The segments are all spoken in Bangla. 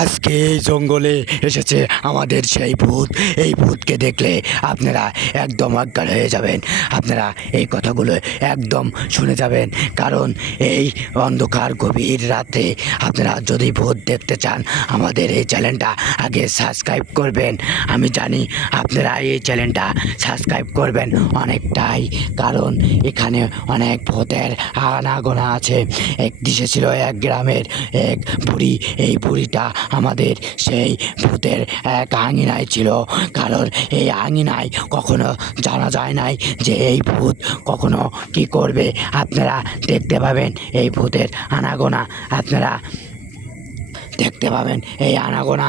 আজকে এই জঙ্গলে এসেছে আমাদের সেই ভূত। এই ভূতকে দেখলে আপনারা একদম অজ্ঞান হয়ে যাবেন। আপনারা এই কথাগুলো একদম শুনে যাবেন, কারণ এই অন্ধকার গভীর রাতে আপনারা যদি ভূত দেখতে চান আমাদের এই চ্যানেলটা আগে সাবস্ক্রাইব করবেন। আমি জানি আপনারা এই চ্যানেলটা সাবস্ক্রাইব করবেন অনেকটাই, কারণ এখানে অনেক ভূতের আনাগোনা আছে। এক দেশে ছিল এক গ্রামের এক বুড়ি। এই বুড়িটা আমাদের সেই ভূতের এক আঙিনায় ছিল, কারণ এই আঙিনায় কখনো জানা যায় নাই যে এই ভূত কখনো কি করবে। আপনারা দেখতে পাবেন এই ভূতের আনাগোনা, আপনারা দেখতে পাবেন এই আনাগোনা।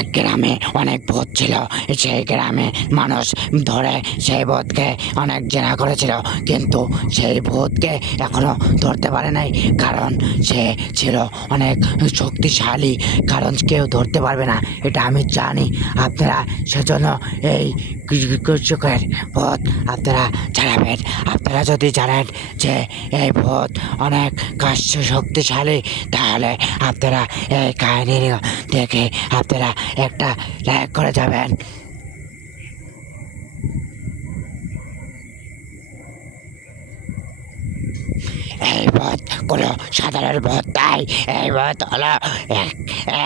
এক গ্রামে অনেক ভূত ছিল। সেই গ্রামে মানুষ ধরে সেই ভূতকে অনেক জেরা করেছিল, কিন্তু সেই ভূতকে এখনো ধরতে পারে নাই, কারণ সে ছিল অনেক শক্তিশালী। কারণ কেউ ধরতে পারবে না, এটা আমি জানি। আপনারা সেজন্য এই কৃষকের ভূত আপনারা জানাবেন। আপনারা যদি জানেন যে এই ভূত অনেক শক্তিশালী, তাহলে আপনারা এই কাহিনী দেখে আপনারা একটা লাইক করে যাবেন। এই ভূত কোনো সাধারণ ভূত তাই, এই ভূত হলো এক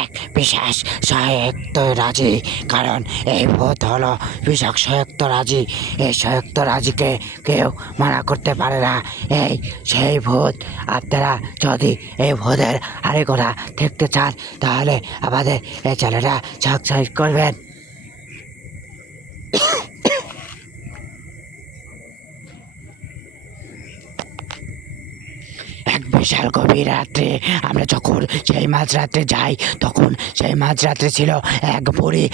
এক বিশেষ সংযুক্ত রাজি। কারণ এই ভূত হলো বিশেষ সংযুক্ত রাজি। এই সংযুক্ত রাজিকে কেউ মানা করতে পারে না। এই সেই ভূত। আপনারা যদি এই ভূতের আরেকটা দেখতে চান তাহলে আমাদের এই চ্যানেলটা সাবস্ক্রাইব করবেন। এক বিশাল গভীর রাত্রে আমরা যখন সেই মাঝরাত্রে যাই, তখন সেই মাঝরাত্রে ছিল এক বুড়ি।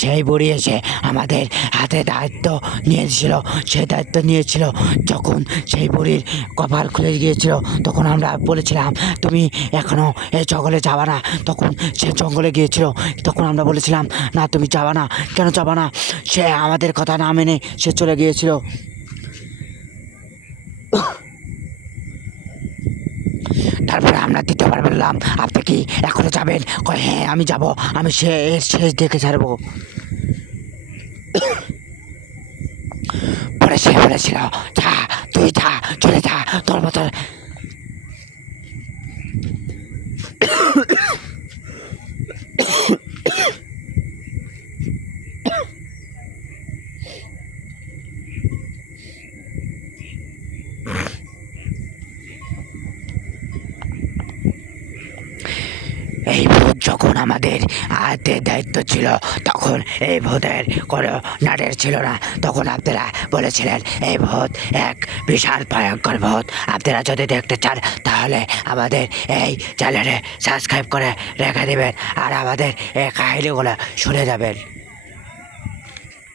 সেই বুড়ি এসে আমাদের হাতে দায়িত্ব নিয়েছিল। সেই দায়িত্ব নিয়েছিল যখন সেই বুড়ির কপাল খুলে গিয়েছিল, তখন আমরা বলেছিলাম তুমি এখনও এই জঙ্গলে যাবা না। তখন সে জঙ্গলে গিয়েছিল, তখন আমরা বলেছিলাম না তুমি যাবা না। কেন যাবা না? সে আমাদের কথা না মেনে সে চলে গিয়েছিল। তারপরে আমরা দ্বিতীয়বার বললাম আপনি কি এখনো যাবেন? কয় হ্যাঁ আমি যাব, আমি শেষ দেখে ছাড়বো। পরে সে বলেছিল যা, তুই যা, চলে যা, তোর মতো। এই ভূত যখন আমাদের হাতে দায়িত্ব ছিল, তখন এই ভূতের কোনো নাটের ছিল না। তখন আপনারা বলেছিলেন এই ভূত এক বিশাল ভয়ঙ্কর ভূত। আপনারা যদি দেখতে চান তাহলে আমাদের এই চ্যানেলে সাবস্ক্রাইব করে রেখে দেবেন আর আমাদের এই কাহিনীগুলো শুনে যাবেন।